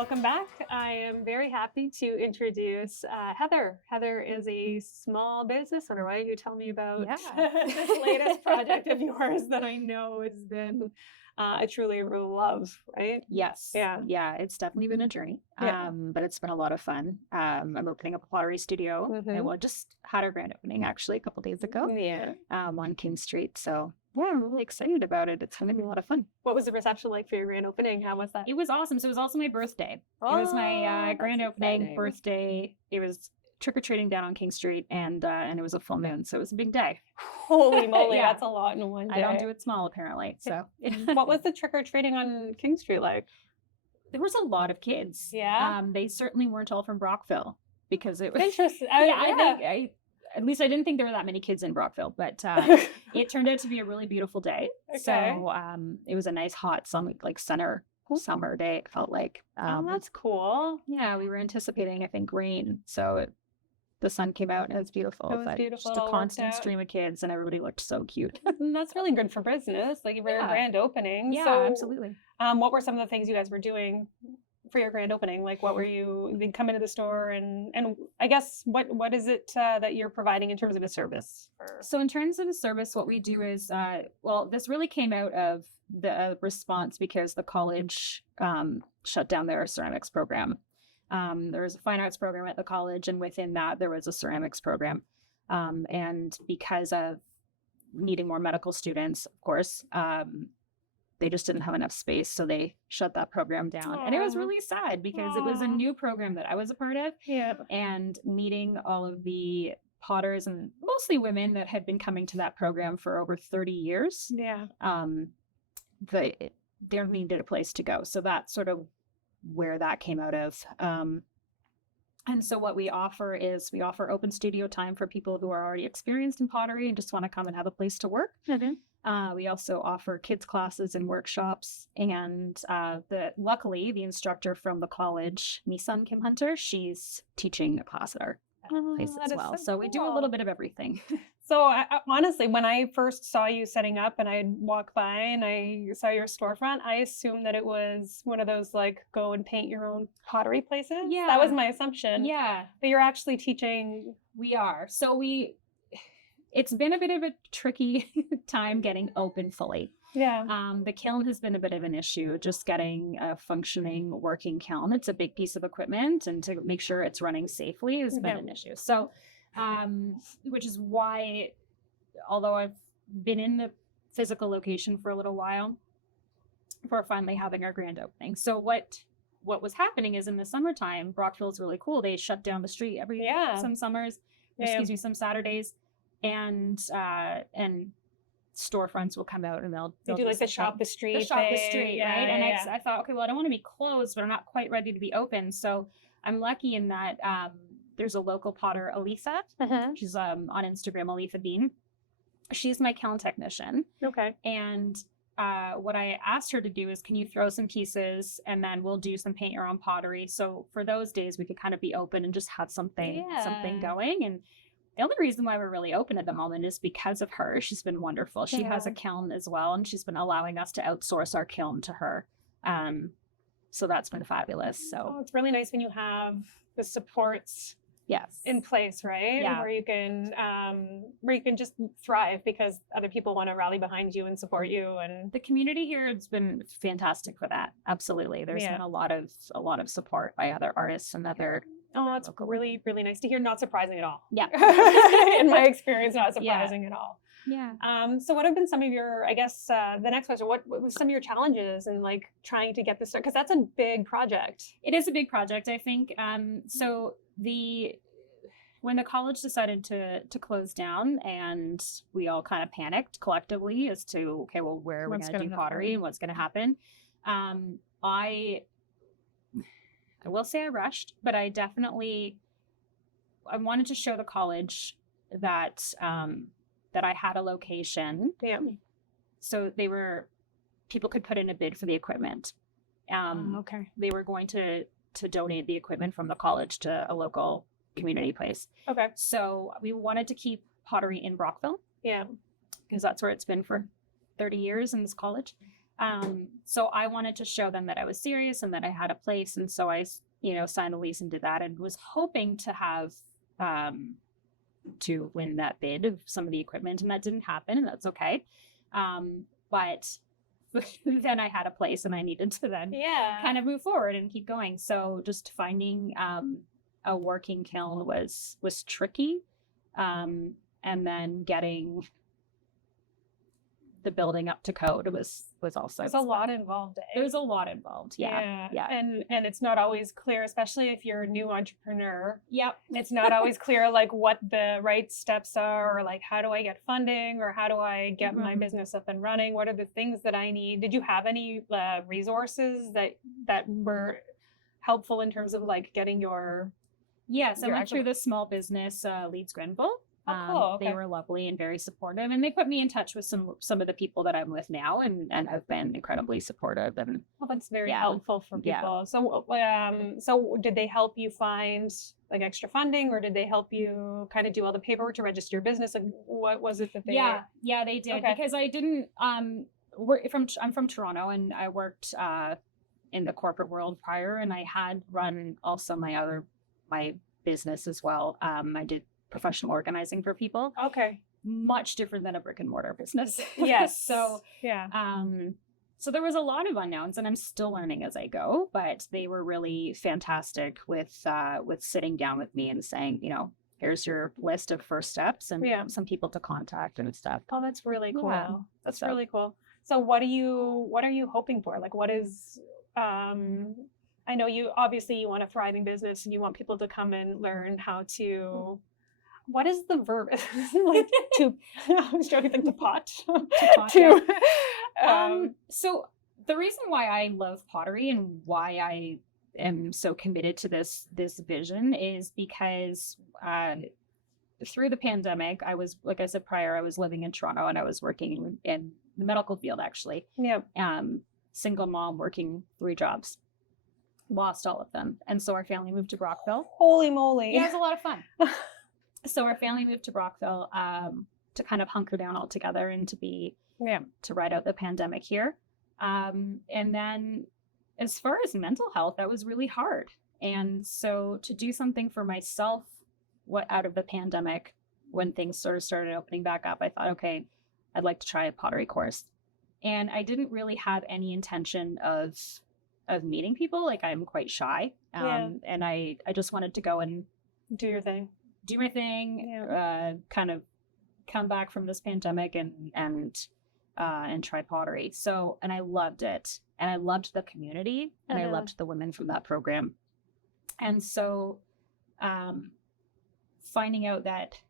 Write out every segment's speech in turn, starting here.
welcome back. I am very happy to introduce Heather. Heather is a small business owner. Why don't you tell me about this latest project of yours that I know has been a truly real love, right? Yes. Yeah, it's definitely been a journey, but it's been a lot of fun. I'm opening up a pottery studio. And just had our grand opening actually a couple days ago on King Street. So yeah, I'm really excited about it. It's going to be a lot of fun. What was the reception like for your grand opening? How was that? It was awesome. So it was also my birthday. It was my grand opening birthday. It was trick-or-treating down on King Street, and it was a full moon, so it was a big day. Holy moly, that's a lot in one day. I don't do it small, apparently. So what was the trick-or-treating on King Street like? There was a lot of kids. Yeah. They certainly weren't all from Brockville, because it was interesting. At least I didn't think there were that many kids in Brockville, but it turned out to be a really beautiful day. Okay. So it was a nice hot summer day, it felt like. That's cool. Yeah, we were anticipating, I think, rain. So the sun came out and it was beautiful. It was beautiful. Just a constant stream of kids, and everybody looked so cute. That's really good for business, like your grand opening. Yeah, so, absolutely. What were some of the things you guys were doing for your grand opening? Like, what were you come into the store and I guess what is it that you're providing in terms of a service? So in terms of a service, what we do is this really came out of the response because the college shut down their ceramics program. There was a fine arts program at the college, and within that there was a ceramics program, and because of needing more medical students, of course, they just didn't have enough space, so they shut that program down. And it was really sad because it was a new program that I was a part of. Yeah. And meeting all of the potters, and mostly women that had been coming to that program for over 30 years. Yeah. They needed a place to go. So that's sort of where that came out of. And so what we offer is we offer open studio time for people who are already experienced in pottery and just want to come and have a place to work. We also offer kids classes and workshops, and luckily the instructor from the college, Misun Kim Hunter, she's teaching a class at our place as well. So we do a little bit of everything. So honestly, when I first saw you setting up and I'd walk by and I saw your storefront, I assumed that it was one of those like go and paint your own pottery places. Yeah. That was my assumption. Yeah. But you're actually teaching. We are. So it's been a bit of a tricky time getting open fully. Yeah. The kiln has been a bit of an issue, just getting a functioning working kiln. It's a big piece of equipment, and to make sure it's running safely has been an issue. So, which is why, although I've been in the physical location for a little while, we're finally having our grand opening. So what was happening is in the summertime, Brockville is really cool. They shut down the street some summers, some Saturdays, and storefronts will come out and they'll do like the shop the street, right? And I thought, okay, well, I don't want to be closed, but I'm not quite ready to be open. So I'm lucky in that there's a local potter, Alisa. She's on Instagram, Alisa Bean. She's my kiln technician. Okay. And what I asked her to do is, can you throw some pieces and then we'll do some paint your own pottery. So for those days we could kind of be open and just have something going. And the only reason why we're really open at the moment is because of her. She's been wonderful. She has a kiln as well, and she's been allowing us to outsource our kiln to her. So that's been fabulous. So it's really nice when you have the supports in place, right? Yeah. Where you can just thrive because other people want to rally behind you and support you. And the community here has been fantastic for that. Absolutely. There's been a lot of support by other artists and other. Oh, that's really, really nice to hear. Not surprising at all. Yeah. In my experience, not surprising at all. Yeah. So what have been some of your, I guess, the next question, what was some of your challenges in like trying to get this started? Because that's a big project. It is a big project, I think. So when the college decided to close down, and we all kind of panicked collectively as to, okay, well, where are we going to do pottery and what's going to happen? I will say I rushed, but I wanted to show the college that I had a location. Yeah. So people could put in a bid for the equipment. Okay. They were going to donate the equipment from the college to a local community place. Okay. So we wanted to keep pottery in Brockville. Yeah. Because that's where it's been for 30 years in this college. So I wanted to show them that I was serious and that I had a place. And so I, signed a lease and did that, and was hoping to have, to win that bid of some of the equipment, and that didn't happen, and that's okay. But then I had a place, and I needed to then kind of move forward and keep going. So just finding a working kiln was tricky. And then getting the building up to code was also. There's a lot involved. There's a lot involved. Yeah. And it's not always clear, especially if you're a new entrepreneur. Yep. It's not always clear like what the right steps are, or like how do I get funding, or how do I get my business up and running? What are the things that I need? Did you have any resources that were helpful in terms of like getting your? Yes, I went through the small business Leeds Grenville. Cool. Okay. They were lovely and very supportive, and they put me in touch with some of the people that I'm with now, and have been incredibly supportive. And well, that's very helpful for people. So did they help you find like extra funding, or did they help you kind of do all the paperwork to register your business? Like, what was it that they? Yeah, they did. Okay. Because I didn't. I'm from Toronto, and I worked in the corporate world prior, and I had run also my business as well. I did professional organizing for people. Okay. Much different than a brick and mortar business. Yes. So there was a lot of unknowns, and I'm still learning as I go, but they were really fantastic with sitting down with me and saying, here's your list of first steps and some people to contact and stuff. Oh, that's really cool. Yeah. That's really cool. So what are you hoping for? Like, what is, I know you want a thriving business, and you want people to come and learn how to, what is the verb? Like to, I was joking, like to pot. So the reason why I love pottery and why I am so committed to this vision is because through the pandemic, I was, like I said prior, I was living in Toronto, and I was working in the medical field, actually. Yeah. Single mom working 3 jobs. Lost all of them. And so our family moved to Brockville. Holy moly. Yeah, it was a lot of fun. So our family moved to Brockville to kind of hunker down all together and to ride out the pandemic here. And then as far as mental health, that was really hard. And so to do something for myself, out of the pandemic, when things sort of started opening back up, I thought, okay, I'd like to try a pottery course. And I didn't really have any intention of meeting people. Like, I'm quite shy. And I just wanted to go and do my thing, kind of come back from this pandemic and try pottery. So, and I loved it, and I loved the community, and I loved the women from that program. And so, finding out that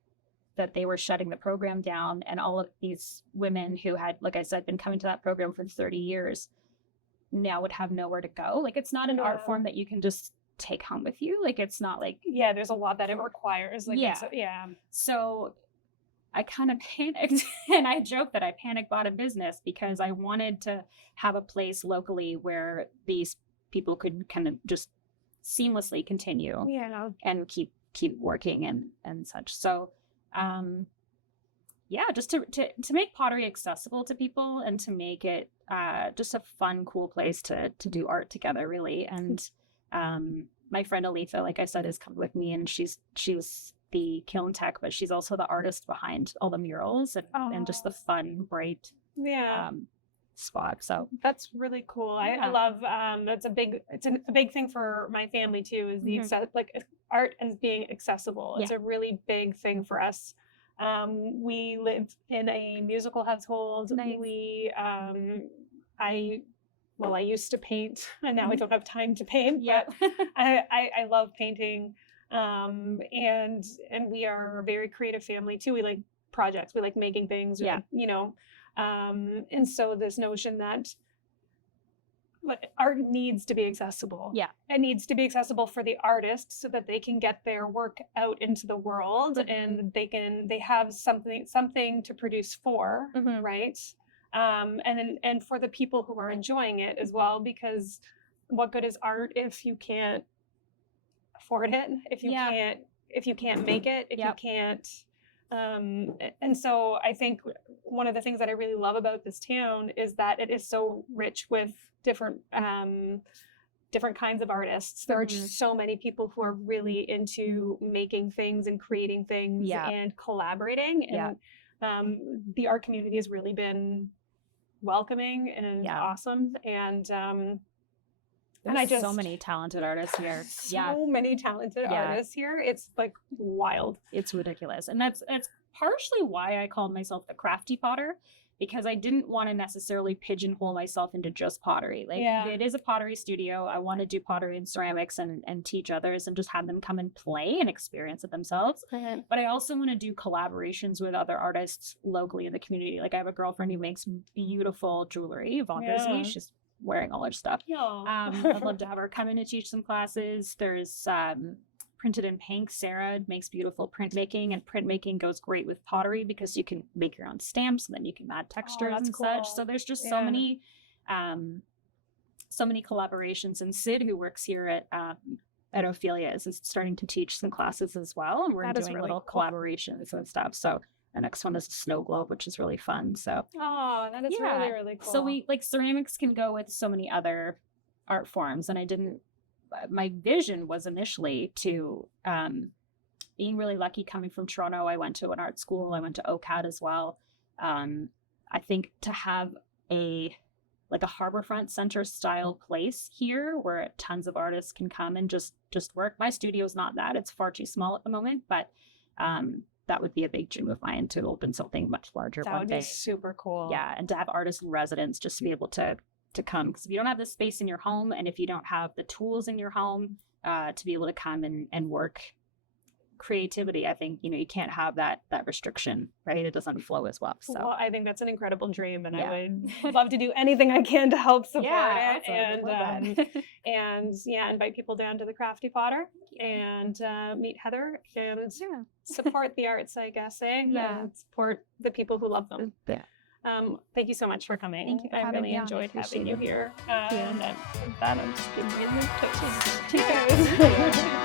they were shutting the program down, and all of these women who had, like I said, been coming to that program for 30 years now would have nowhere to go. Like, it's not an art form that you can just take home with you. Like, it's not like, there's a lot that it requires. Like, so I kind of panicked, and I joke that I panic bought a business because I wanted to have a place locally where these people could kind of just seamlessly continue and keep working and such. So just to make pottery accessible to people, and to make it just a fun, cool place to do art together, really. And my friend Aletha, like I said, has come with me, and she's the kiln tech, but she's also the artist behind all the murals and just the fun, bright spot. So that's really cool. I love it's a big thing for my family too, is the art as being accessible. It's a really big thing for us. We live in a musical household. Nice. I used to paint, and now I don't have time to paint, but I love painting. And we are a very creative family too. We like projects, we like making things, and so this notion that art needs to be accessible. Yeah. It needs to be accessible for the artists so that they can get their work out into the world, and they have something to produce for, right? And for the people who are enjoying it as well, because what good is art if you can't afford it, if you can't make it, if you can't And so I think one of the things that I really love about this town is that it is so rich with different kinds of artists. There are just so many people who are really into making things and creating things and collaborating. And the art community has really been welcoming and awesome. And I just so many talented artists here. So many talented artists here. It's like wild. It's ridiculous. And that's partially why I called myself the Crafty Potter, because I didn't want to necessarily pigeonhole myself into just pottery. Like it is a pottery studio. I want to do pottery and ceramics and teach others and just have them come and play and experience it themselves. Right. But I also want to do collaborations with other artists locally in the community. Like I have a girlfriend who makes beautiful jewelry, Vaughn. She's wearing all her stuff. I'd love to have her come in and teach some classes. There's Printed in Pink. Sarah makes beautiful printmaking, and printmaking goes great with pottery because you can make your own stamps and then you can add textures and such. So there's just so many collaborations. And Sid, who works here at Ophelia, is starting to teach some classes as well, and we're doing really little collaborations and stuff. So the next one is a snow globe, which is really fun. So that is really, really cool. So we ceramics can go with so many other art forms, and my vision was initially to being really lucky coming from Toronto. I went to an art school. I went to OCAD as well. I think to have a harborfront center style place here where tons of artists can come and just work. My studio's not that. It's far too small at the moment, but that would be a big dream of mine, to open something much larger one day. That would be super cool. Yeah, and to have artists in residence just to be able to come. Because if you don't have the space in your home, and if you don't have the tools in your home to be able to come and work creativity, I think, you can't have that restriction, right? It doesn't flow as well. So well, I think that's an incredible dream, and I would love to do anything I can to help support it. Awesome. And invite people down to the Crafty Potter and meet Heather and support the arts, I guess, and support the people who love them. Thank you so much for coming. Thank you for I really having me enjoyed on. having you here. And with that, I'm just giving you the touches. Cheers.